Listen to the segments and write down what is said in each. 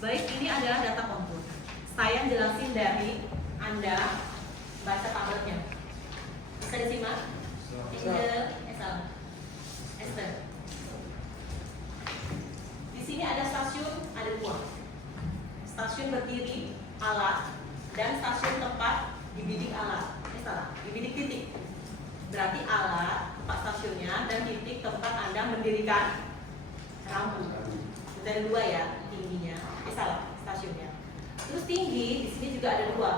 Baik, ini adalah data kontur. Saya jelasin dari Anda baca tabletnya. Bisa disimak? Esther. Di sini ada stasiun, ada dua. Stasiun berdiri, alat, dan stasiun tempat dibidik alat. Dibidik titik. Berarti alat, tempat stasiunnya, dan titik tempat Anda mendirikan rambu. Itu ada dua ya, tingginya. Stasiunnya. Terus tinggi, di sini juga ada dua.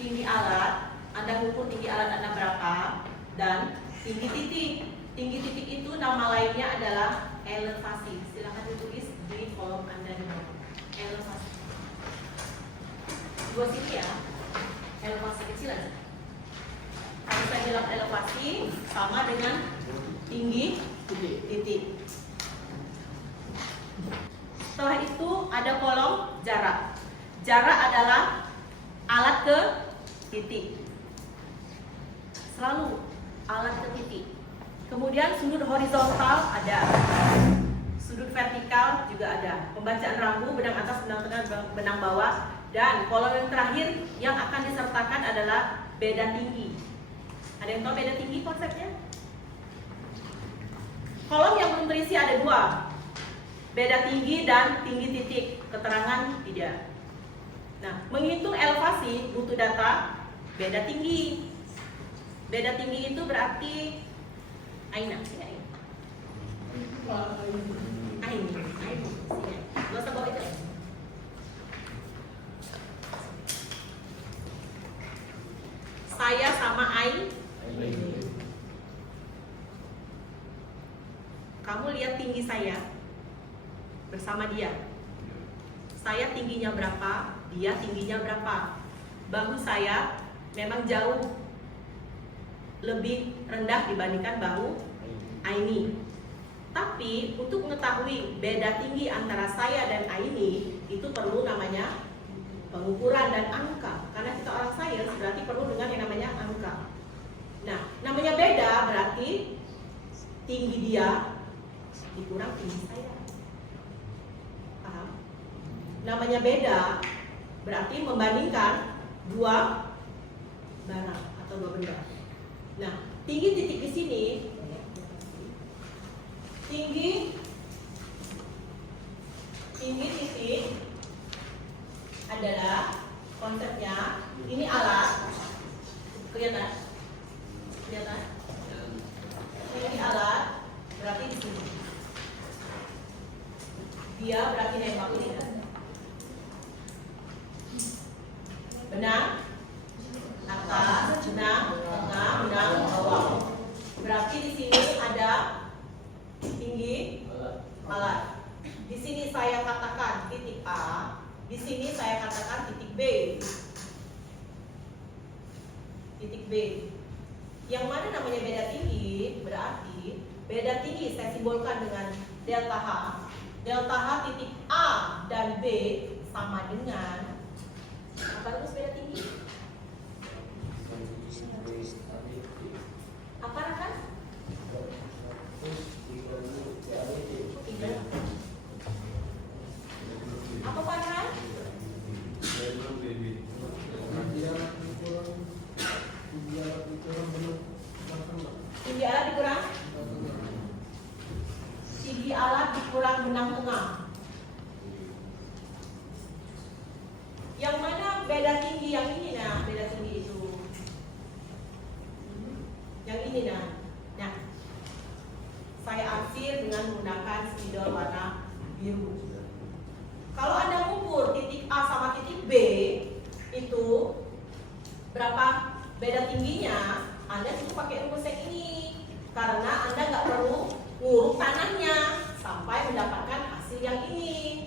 Tinggi alat, Anda ukur tinggi alat Anda berapa, dan tinggi titik. Tinggi titik itu nama lainnya adalah elevasi. Silahkan ditulis di kolom Anda di bawah. Elevasi. Dua sini ya. Elevasi kecil aja. Kalau saya bilang elevasi sama dengan tinggi titik. Setelah itu ada kolom jarak. Jarak adalah alat ke titik. Selalu alat ke titik. Kemudian sudut horizontal ada. Sudut vertikal juga ada. Pembacaan rambu, benang atas, benang tengah, benang bawah. Dan kolom yang terakhir yang akan disertakan adalah beda tinggi. Ada yang tahu beda tinggi konsepnya? Kolom yang belum terisi ada dua. Beda tinggi dan tinggi titik. Keterangan tidak. Nah, menghitung elevasi butuh data beda tinggi. Beda tinggi itu berarti Aina, sini Aina. Gak usah bawa itu. Saya sama Ain. Kamu lihat tinggi saya bersama dia. Saya tingginya berapa, dia tingginya berapa. Bahu saya memang jauh lebih rendah dibandingkan bahu Aini. Tapi untuk mengetahui beda tinggi antara saya dan Aini itu perlu namanya pengukuran dan angka. Karena kita orang sains berarti perlu dengan yang namanya angka. Nah, namanya beda berarti tinggi dia dikurang tinggi saya. Paham? Namanya beda berarti membandingkan dua barang atau dua benda. Nah, tinggi titik di sini, tinggi titik adalah konsepnya. Ini alat, kelihatan? Ini alat berarti di sini. Dia berarti nembak ini. Benang atas, benang tengah, benang bawah. Berarti di sini ada tinggi alat. Di sini saya katakan titik A, di sini saya katakan titik B. Titik B. Yang mana namanya beda tinggi? Berarti beda tinggi saya simbolkan dengan delta H. Delta H titik A dan B sama dengan apa terus beda tinggi? Apa kan? Apa Farhan? Tinggi alat dikurang? Tinggi alat dikurang benang tengah. Yang mana beda tinggi yang ini? Nah, beda tinggi itu yang ini nah. Nah, saya arsir dengan menggunakan spidol warna biru. Kalau Anda mengukur titik A sama titik B itu berapa beda tingginya, Anda cukup pakai rumus yang ini. Karena Anda nggak perlu nguruk tanahnya sampai mendapatkan hasil yang ini.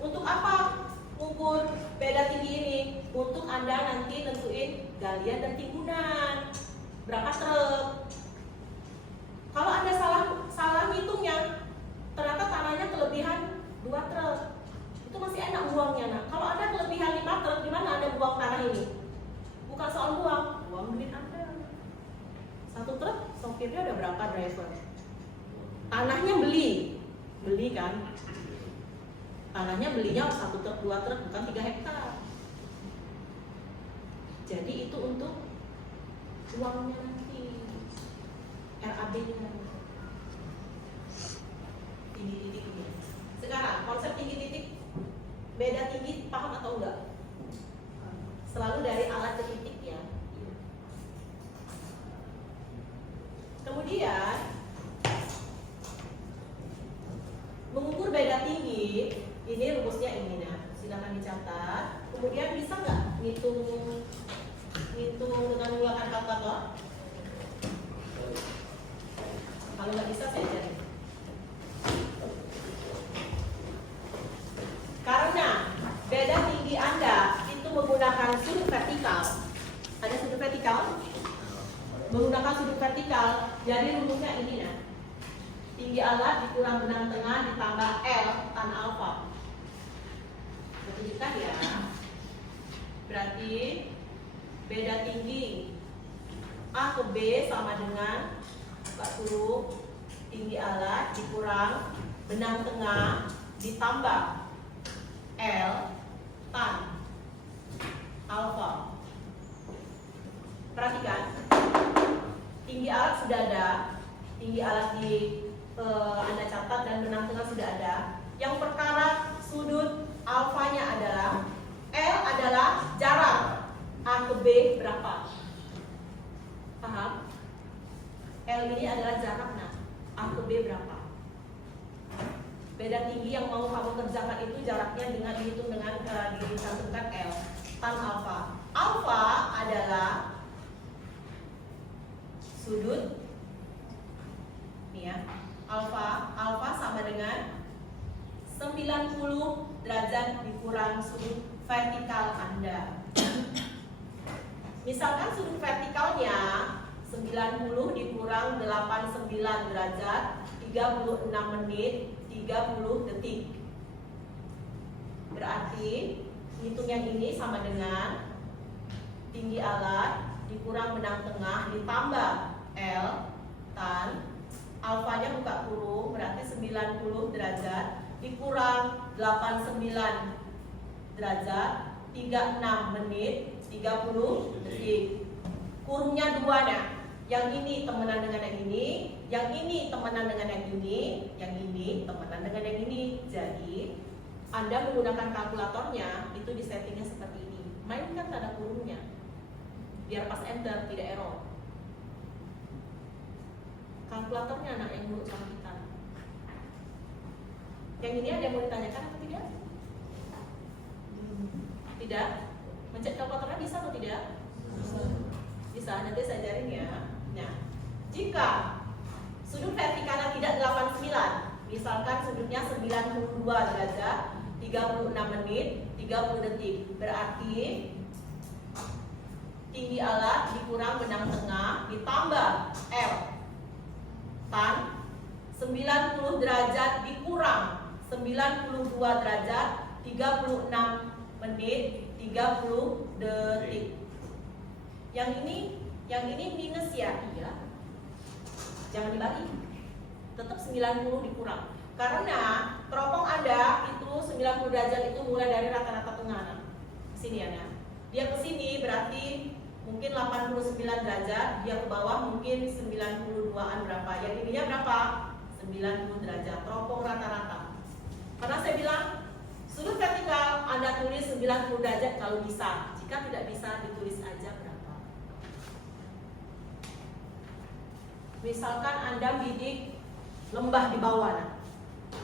Untuk apa ukur beda tinggi ini? Untuk Anda nanti nentuin galian dan timbunan. Berapa truk? Kalau Anda salah ngitungnya, ternyata tanahnya kelebihan 2 truk. Itu masih enak buangnya. Nah, kalau Anda kelebihan 5 truk, gimana Anda buang tanah ini? Bukan soal buang duit Anda. 1 truk, sopirnya udah berapa driver? Tanahnya beli kan? Tanahnya belinya 1 truk, 2 truk, bukan 3 hektar. Jadi itu untuk uangnya nanti, RAB-nya. Tinggi titik ini. Sekarang konsep tinggi titik beda tinggi, paham atau enggak? Selalu dari alat ke titik ya. Kemudian mengukur beda tinggi, ini rumusnya ini, nah silakan dicatat. Kemudian bisa nggak ngitung dengan menggunakan kalkulator? Kalau nggak bisa saya ajarin. Karena beda tinggi Anda itu menggunakan sudut vertikal. Ada sudut vertikal? Menggunakan sudut vertikal, jadi rumusnya ini nah. Tinggi alat dikurang benang tengah ditambah L tan alfa. Perhatikan ya. Berarti beda tinggi A ke B sama dengan buka huruf tinggi alat dikurang benang tengah ditambah L tan alfa. Perhatikan, tinggi alat sudah ada, tinggi alat di Anda catat dan benang tengah sudah ada. Yang perkara sudut alfanya adalah L adalah jarak A ke B berapa? Paham? L ini adalah jarak nah, A ke B berapa? Beda tinggi yang mau kamu kerjakan itu jaraknya dengan dihitung dengan dicantumkan L tan alfa. Alfa adalah sudut nih ya. Alfa sama dengan 90 derajat dikurang sudut vertikal Anda. Misalkan sudut vertikalnya 90 dikurang 89 derajat 36 menit 30 detik. Berarti hitung yang ini sama dengan tinggi alat dikurang benang tengah ditambah L tan alfanya buka kurung berarti 90 derajat dikurang 89 derajat 36 menit 30 detik. Kurungnya 2 nah. Yang ini temenan dengan yang ini temenan dengan yang ini temenan dengan yang ini. Jadi Anda menggunakan kalkulatornya itu di settingnya seperti ini. Mainkan tanda kurungnya biar pas enter tidak error. Kalkulatornya anak yang buruk sama kita. Yang ini ada yang mau ditanyakan atau tidak? Tidak? Mencet kalkulatornya bisa atau tidak? Bisa, nanti saya ajarin ya. Nah, jika sudut vertikalnya tidak 89, misalkan sudutnya 92 derajat 36 menit 30 detik, berarti tinggi alat dikurang benang tengah ditambah L tan 90 derajat dikurang 92 derajat 36 menit 30 detik. Yang ini minus ya, iya. Jangan dibagi. Tetap 90 dikurang. Karena teropong Anda itu 90 derajat itu mulai dari rata-rata tengah. Sini ya. Dia ke sini berarti mungkin 89 derajat, dia ke bawah mungkin 92-an berapa. Yang ininya berapa? 90 derajat, teropong rata-rata. Karena saya bilang sudut vertikal Anda tulis 90 derajat kalau bisa. Jika tidak bisa ditulis aja berapa. Misalkan Anda bidik lembah di bawah, nah.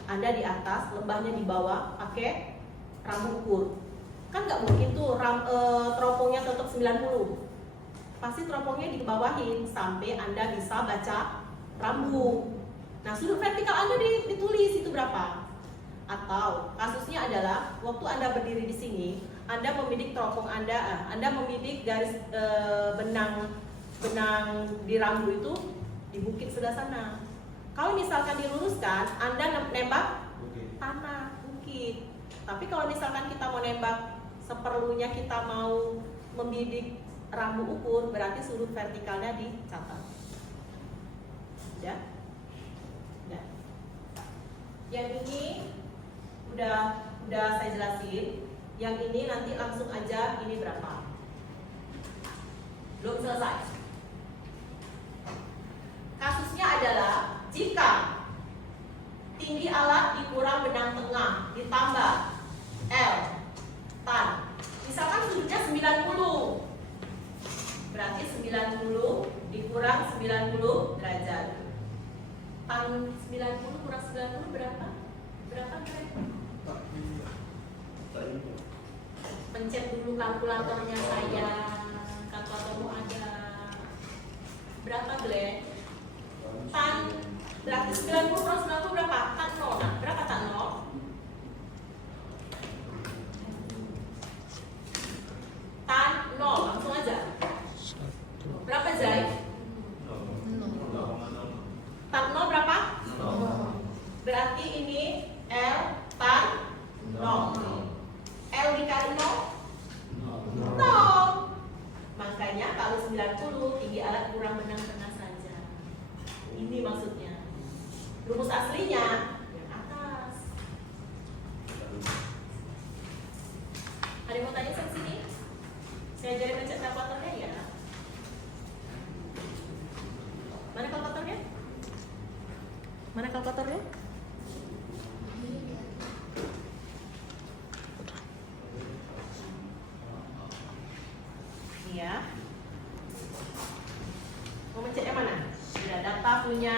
Anda di atas, lembahnya di bawah, pakai rambu ukur. Kan nggak mungkin tuh teropongnya tetap 90. Pasti teropongnya dibawahin sampai Anda bisa baca rambu. Nah, sudut vertikal Anda ditulis itu berapa? Atau kasusnya adalah waktu Anda berdiri di sini, Anda membidik teropong Anda membidik garis benang di rambu itu di bukit sebelah sana. Kalau misalkan diluruskan, Anda nembak tanah, bukit. Tapi kalau misalkan kita mau nembak seperlunya, kita mau membidik rambu ukur, berarti sudut vertikalnya dicatat. Ya? Ya. Yang ini udah udah saya jelasin. Yang ini nanti langsung aja ini berapa. Belum selesai. Kasusnya adalah jika tinggi alat dikurang benang tengah ditambah L tan. Misalkan sudutnya 90. Berarti 90 dikurang 90 derajat. Tan 90 kurang 90 berapa? Berapa kira-kira? Pencet dulu kalkulatornya saya. Kalkulatormu ada. Berapa, Glenn? Tan berarti 90 kurang 90 berapa? Tan 0. Nah, berapa tan 0? Tan 0, langsung aja. Berapa, Zai? Tan 0 berapa? Berarti ini L tan 0. L dikali 0? 0. Makanya kalau 90 tinggi alat kurang benang tengah saja. Ini maksudnya. Rumus aslinya yang atas. Ada yang mau tanya sampai sini? Saya ajarin baca kalkulatornya ya. Mana kalkulatornya? Mana kalkulatornya? Ini ya. Mau mencet yang mana? Ya, data punya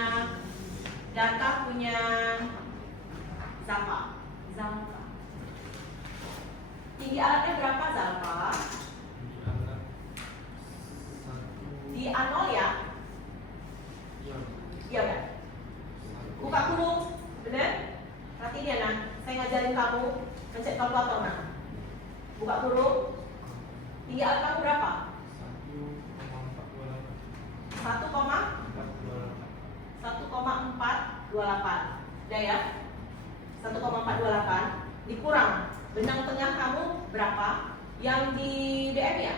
Zalpa. Tinggi alatnya berapa, Zalpa? Di A0 ya? Iya udah. Buka kurung, bener? Perhatiin ya, nah. Saya ngajarin kamu mencet kalkulator, nah. Buka kurung. Tinggi alat kamu berapa? 1,428. Udah ya? 1,428 dikurang benang tengah kamu berapa? Yang di BM ya?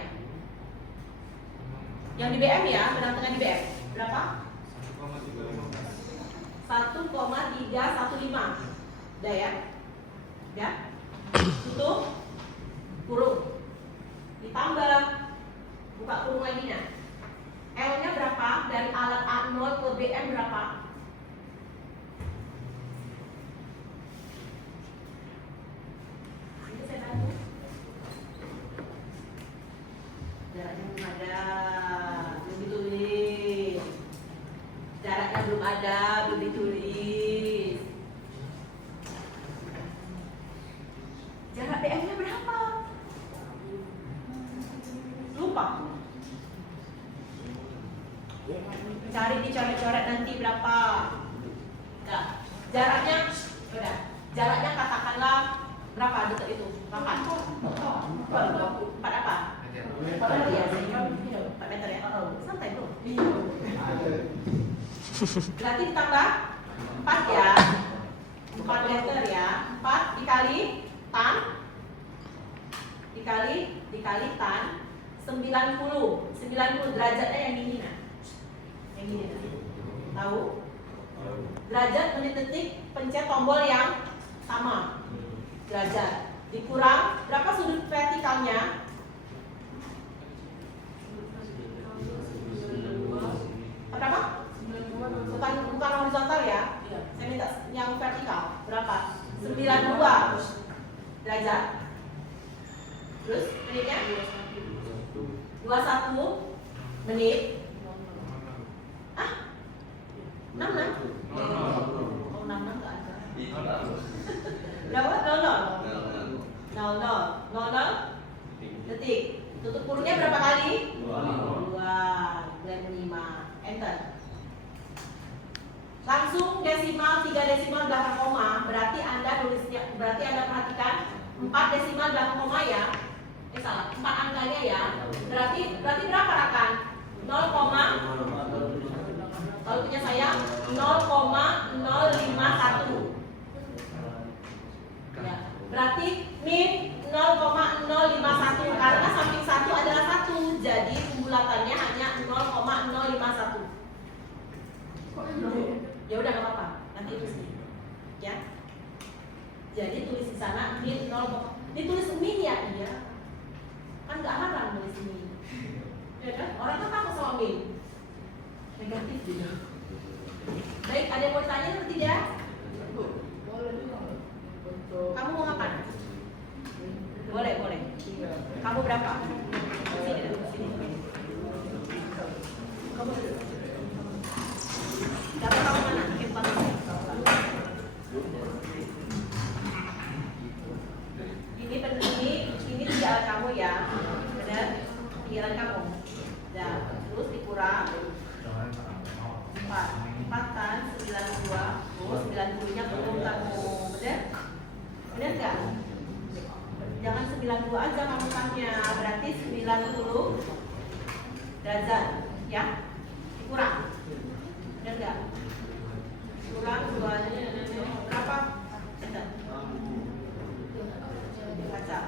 Yang di BM ya, benang tengah di BM berapa? 1,315. Udah ya? Ya? Tutup kurung. Ditambah buka kurung lagi nah. L-nya berapa? Dari alat A0 ke BM berapa? Ini saya bantu. Jaraknya belum ada, belum ditulis. Jaraknya belum ada, belum ditulis. Jarak BM-nya berapa? Lupa. Cari di coret-coret nanti berapa. Enggak. Jaraknya udah. Jaraknya katakanlah berapa dekat itu? 8. 4 apa? 4 ya, 4 meter ya. Santai bro. Berarti ditambah 4 ya. 4 meter ya. 4 dikali tan dikali tan 90 derajatnya yang ini nah. Yang ini nah. Tahu? Derajat menit detik pencet tombol yang sama. Derajat dikurang berapa sudut vertikalnya? Berapa? Bukan horizontal ya. Saya minta yang vertikal. Berapa? 92 derajat. Terus menitnya 21 menit. Ah? 66? Oh 66 nggak ada. Berapa? 00 detik. Tutup kurungnya berapa kali? 2 dan 5. Enter. Langsung desimal 3 desimal belakang koma. Berarti Anda perhatikan 4 desimal belakang koma ya. Salah, 4 angkanya ya. Berarti berapa rekan? 0, kalau punya saya 0,051. Ya, berarti min 0,051 karena samping 1 adalah 1. Jadi pembulatannya hanya 0,051. Ya udah nggak apa-apa. Nanti itu sih. Ya. Jadi tulis di sana min 0, ditulis min ya iya. Kan nggak haram tulis min. Ya kan? Orang kan takut sama min. Negatif gitu. Baik, ada yang mau tanya atau tidak? Boleh juga. Kamu mau ngapain? Boleh, boleh. Kamu berapa? Sini, sini. Kamu data kamu mana? Kempat. Ini tinggalan kamu ya, benar? Tinggalan kamu. Nah, terus dikurang 4 kan 92. Oh, 90-nya belum kamu, benar? Benar nggak? Jangan 92 aja kamu tanya, berarti 90 derajat, ya? Dikurang, benar nggak? Kurang 2-nya berapa? Benar. Baca.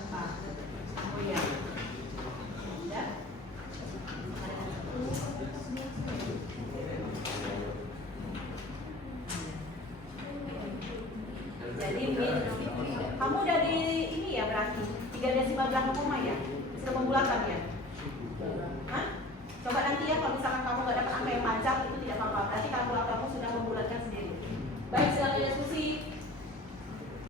Apa? Oh iya. Ya. Jadi kamu udah di ini ya berarti 3 desimal belakang koma ya? Sudah pembulatan ya?